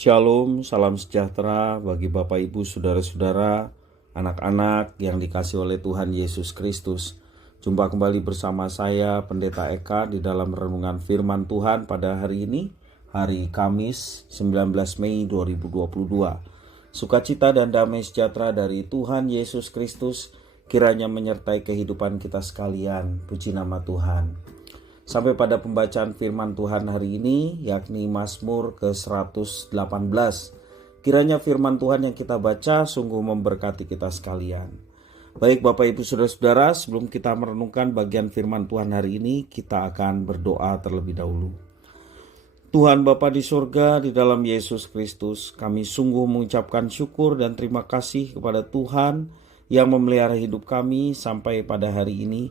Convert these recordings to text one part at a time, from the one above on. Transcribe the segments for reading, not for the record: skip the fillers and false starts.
Shalom, salam sejahtera bagi Bapak Ibu, Saudara-saudara, anak-anak yang dikasihi oleh Tuhan Yesus Kristus. Jumpa kembali bersama saya, Pendeta Eka, di dalam renungan firman Tuhan pada hari ini, hari Kamis 19 Mei 2022. Sukacita dan damai sejahtera dari Tuhan Yesus Kristus kiranya menyertai kehidupan kita sekalian. Puji nama Tuhan. Sampai pada pembacaan firman Tuhan hari ini, yakni Mazmur ke-118. Kiranya firman Tuhan yang kita baca sungguh memberkati kita sekalian. Baik Bapak Ibu Saudara-saudara, sebelum kita merenungkan bagian firman Tuhan hari ini, kita akan berdoa terlebih dahulu. Tuhan Bapa di surga, di dalam Yesus Kristus, kami sungguh mengucapkan syukur dan terima kasih kepada Tuhan yang memelihara hidup kami sampai pada hari ini.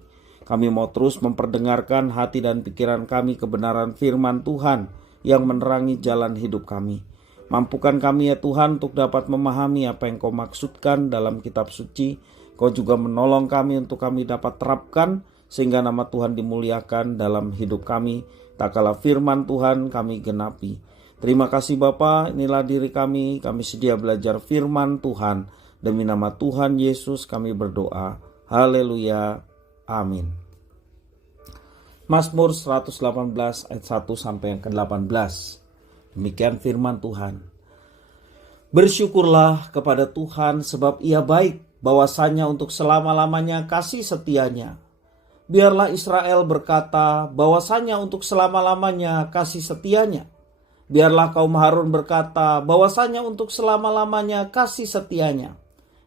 Kami mau terus memperdengarkan hati dan pikiran kami kebenaran firman Tuhan yang menerangi jalan hidup kami. Mampukan kami ya Tuhan untuk dapat memahami apa yang Kau maksudkan dalam kitab suci. Kau juga menolong kami untuk kami dapat terapkan sehingga nama Tuhan dimuliakan dalam hidup kami. Tak kalah firman Tuhan kami genapi. Terima kasih Bapa, inilah diri kami sedia belajar firman Tuhan. Demi nama Tuhan Yesus kami berdoa. Haleluya. Amin. Mazmur 118 ayat 1 sampai yang ke-18. Demikian firman Tuhan. Bersyukurlah kepada Tuhan sebab Ia baik, bahwasanya untuk selama-lamanya kasih setianya. Biarlah Israel berkata, bahwasanya untuk selama-lamanya kasih setianya. Biarlah kaum Harun berkata, bahwasanya untuk selama-lamanya kasih setianya.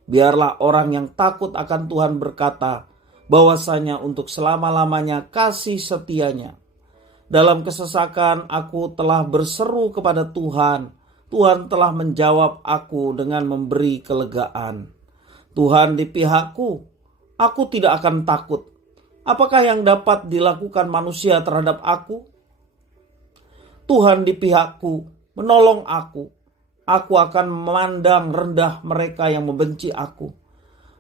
Biarlah orang yang takut akan Tuhan berkata, bahwasanya untuk selama-lamanya kasih setianya. Dalam kesesakan aku telah berseru kepada Tuhan. Tuhan telah menjawab aku dengan memberi kelegaan. Tuhan di pihakku, aku tidak akan takut. Apakah yang dapat dilakukan manusia terhadap aku? Tuhan di pihakku, menolong aku. Aku akan memandang rendah mereka yang membenci aku.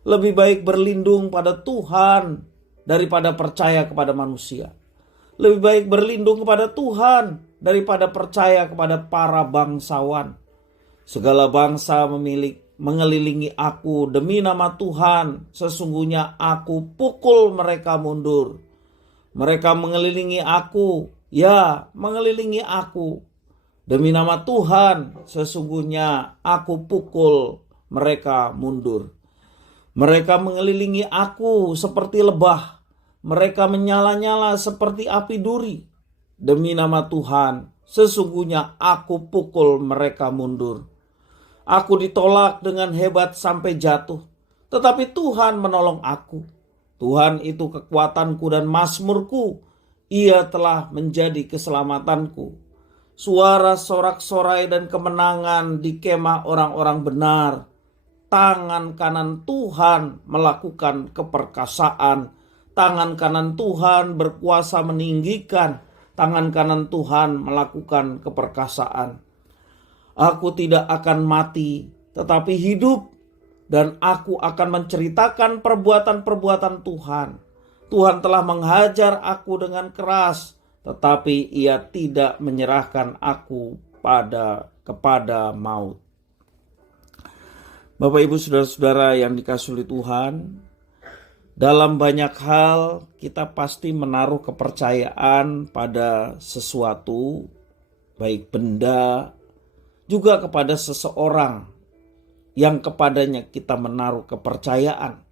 Lebih baik berlindung pada Tuhan daripada percaya kepada manusia. Lebih baik berlindung kepada Tuhan daripada percaya kepada para bangsawan. Segala bangsa mengelilingi aku demi nama Tuhan. Sesungguhnya aku pukul mereka mundur. Mereka mengelilingi aku, ya mengelilingi aku. Demi nama Tuhan, sesungguhnya aku pukul mereka mundur. Mereka mengelilingi aku seperti lebah. Mereka menyala-nyala seperti api duri. Demi nama Tuhan, sesungguhnya aku pukul mereka mundur. Aku ditolak dengan hebat sampai jatuh. Tetapi Tuhan menolong aku. Tuhan itu kekuatanku dan mazmurku. Ia telah menjadi keselamatanku. Suara sorak-sorai dan kemenangan di kemah orang-orang benar. Tangan kanan Tuhan melakukan keperkasaan. Tangan kanan Tuhan berkuasa meninggikan. Tangan kanan Tuhan melakukan keperkasaan. Aku tidak akan mati, tetapi hidup. Dan aku akan menceritakan perbuatan-perbuatan Tuhan. Tuhan telah menghajar aku dengan keras, tetapi Ia tidak menyerahkan aku kepada maut. Bapak Ibu Saudara-saudara yang dikasihi oleh Tuhan, dalam banyak hal kita pasti menaruh kepercayaan pada sesuatu, baik benda, juga kepada seseorang yang kepadanya kita menaruh kepercayaan.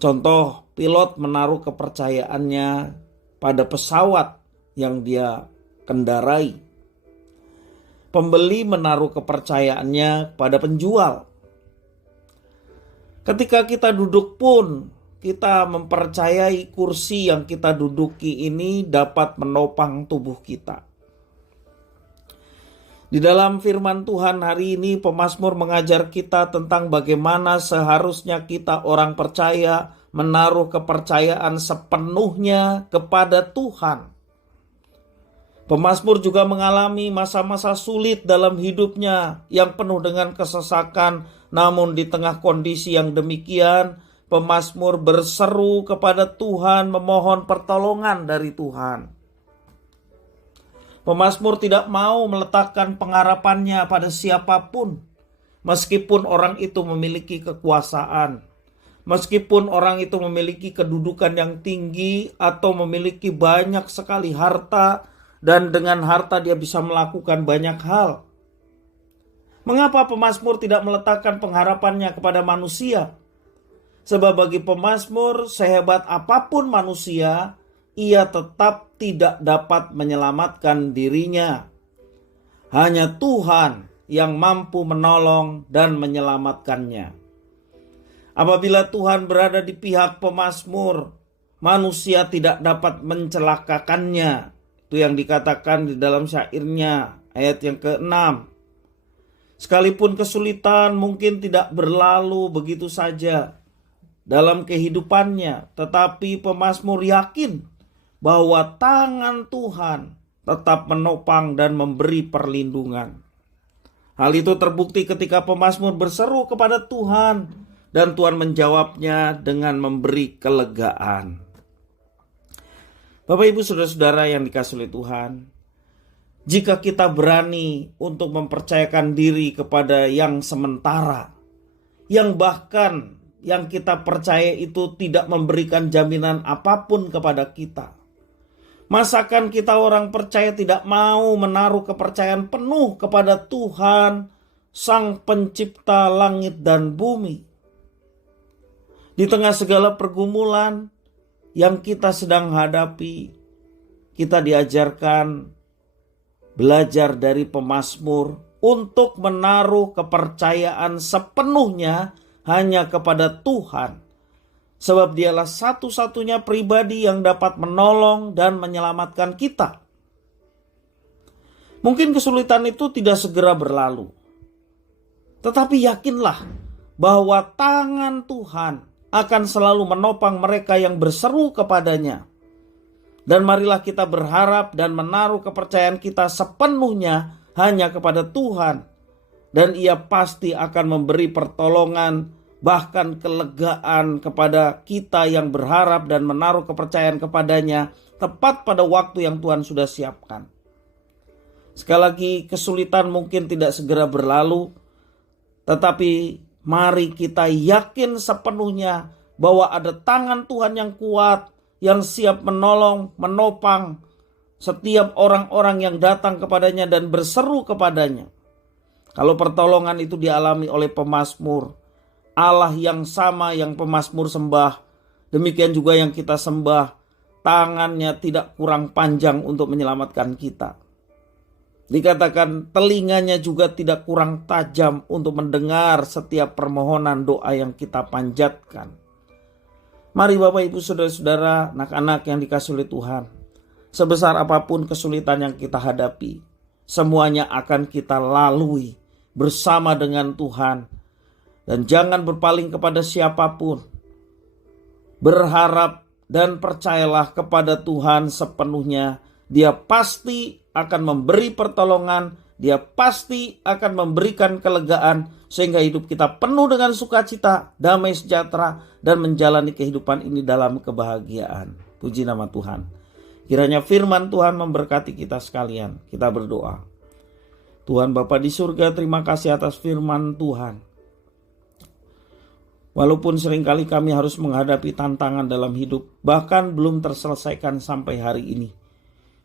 Contoh, pilot menaruh kepercayaannya pada pesawat yang dia kendarai. Pembeli menaruh kepercayaannya pada penjual. Ketika kita duduk pun, kita mempercayai kursi yang kita duduki ini dapat menopang tubuh kita. Di dalam firman Tuhan hari ini, pemazmur mengajar kita tentang bagaimana seharusnya kita orang percaya menaruh kepercayaan sepenuhnya kepada Tuhan. Pemazmur juga mengalami masa-masa sulit dalam hidupnya yang penuh dengan kesesakan. Namun di tengah kondisi yang demikian, pemazmur berseru kepada Tuhan memohon pertolongan dari Tuhan. Pemazmur tidak mau meletakkan pengharapannya pada siapapun, meskipun orang itu memiliki kekuasaan, meskipun orang itu memiliki kedudukan yang tinggi atau memiliki banyak sekali harta, dan dengan harta dia bisa melakukan banyak hal. Mengapa pemazmur tidak meletakkan pengharapannya kepada manusia? Sebab bagi pemazmur, sehebat apapun manusia, ia tetap tidak dapat menyelamatkan dirinya. Hanya Tuhan yang mampu menolong dan menyelamatkannya. Apabila Tuhan berada di pihak pemazmur, manusia tidak dapat mencelakakannya. Itu yang dikatakan di dalam syairnya, ayat yang ke-6. Sekalipun kesulitan mungkin tidak berlalu begitu saja dalam kehidupannya, tetapi pemazmur yakin bahwa tangan Tuhan tetap menopang dan memberi perlindungan. Hal itu terbukti ketika pemazmur berseru kepada Tuhan dan Tuhan menjawabnya dengan memberi kelegaan. Bapak Ibu Saudara-saudara yang dikasihi oleh Tuhan, jika kita berani untuk mempercayakan diri kepada yang sementara, yang bahkan yang kita percaya itu tidak memberikan jaminan apapun kepada kita, masakan kita orang percaya tidak mau menaruh kepercayaan penuh kepada Tuhan, Sang Pencipta langit dan bumi? Di tengah segala pergumulan yang kita sedang hadapi, kita diajarkan belajar dari pemazmur untuk menaruh kepercayaan sepenuhnya hanya kepada Tuhan. Sebab dialah satu-satunya pribadi yang dapat menolong dan menyelamatkan kita. Mungkin kesulitan itu tidak segera berlalu. Tetapi yakinlah bahwa tangan Tuhan akan selalu menopang mereka yang berseru kepadanya. Dan marilah kita berharap dan menaruh kepercayaan kita sepenuhnya hanya kepada Tuhan. Dan Ia pasti akan memberi pertolongan, bahkan kelegaan kepada kita yang berharap dan menaruh kepercayaan kepadanya tepat pada waktu yang Tuhan sudah siapkan. Sekali lagi, kesulitan mungkin tidak segera berlalu, tetapi mari kita yakin sepenuhnya bahwa ada tangan Tuhan yang kuat, yang siap menolong, menopang setiap orang-orang yang datang kepadanya dan berseru kepadanya. Kalau pertolongan itu dialami oleh pemazmur, Allah yang sama yang pemazmur sembah, demikian juga yang kita sembah, tangannya tidak kurang panjang untuk menyelamatkan kita. Dikatakan telinganya juga tidak kurang tajam untuk mendengar setiap permohonan doa yang kita panjatkan. Mari Bapak Ibu Saudara-saudara, anak-anak yang dikasihi oleh Tuhan, sebesar apapun kesulitan yang kita hadapi, semuanya akan kita lalui bersama dengan Tuhan. Dan jangan berpaling kepada siapapun. Berharap dan percayalah kepada Tuhan sepenuhnya. Dia pasti akan memberi pertolongan. Dia pasti akan memberikan kelegaan. Sehingga hidup kita penuh dengan sukacita, damai sejahtera, dan menjalani kehidupan ini dalam kebahagiaan. Puji nama Tuhan. Kiranya firman Tuhan memberkati kita sekalian. Kita berdoa. Tuhan Bapa di surga, terima kasih atas firman Tuhan. Walaupun seringkali kami harus menghadapi tantangan dalam hidup, bahkan belum terselesaikan sampai hari ini.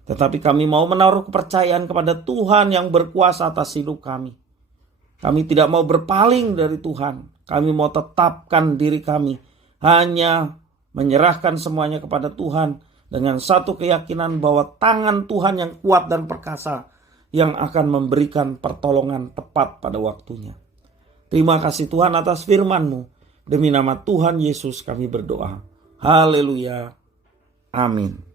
Tetapi kami mau menaruh kepercayaan kepada Tuhan yang berkuasa atas hidup kami. Kami tidak mau berpaling dari Tuhan. Kami mau tetapkan diri kami hanya menyerahkan semuanya kepada Tuhan dengan satu keyakinan bahwa tangan Tuhan yang kuat dan perkasa yang akan memberikan pertolongan tepat pada waktunya. Terima kasih Tuhan atas firman-Mu. Demi nama Tuhan Yesus kami berdoa. Haleluya. Amin.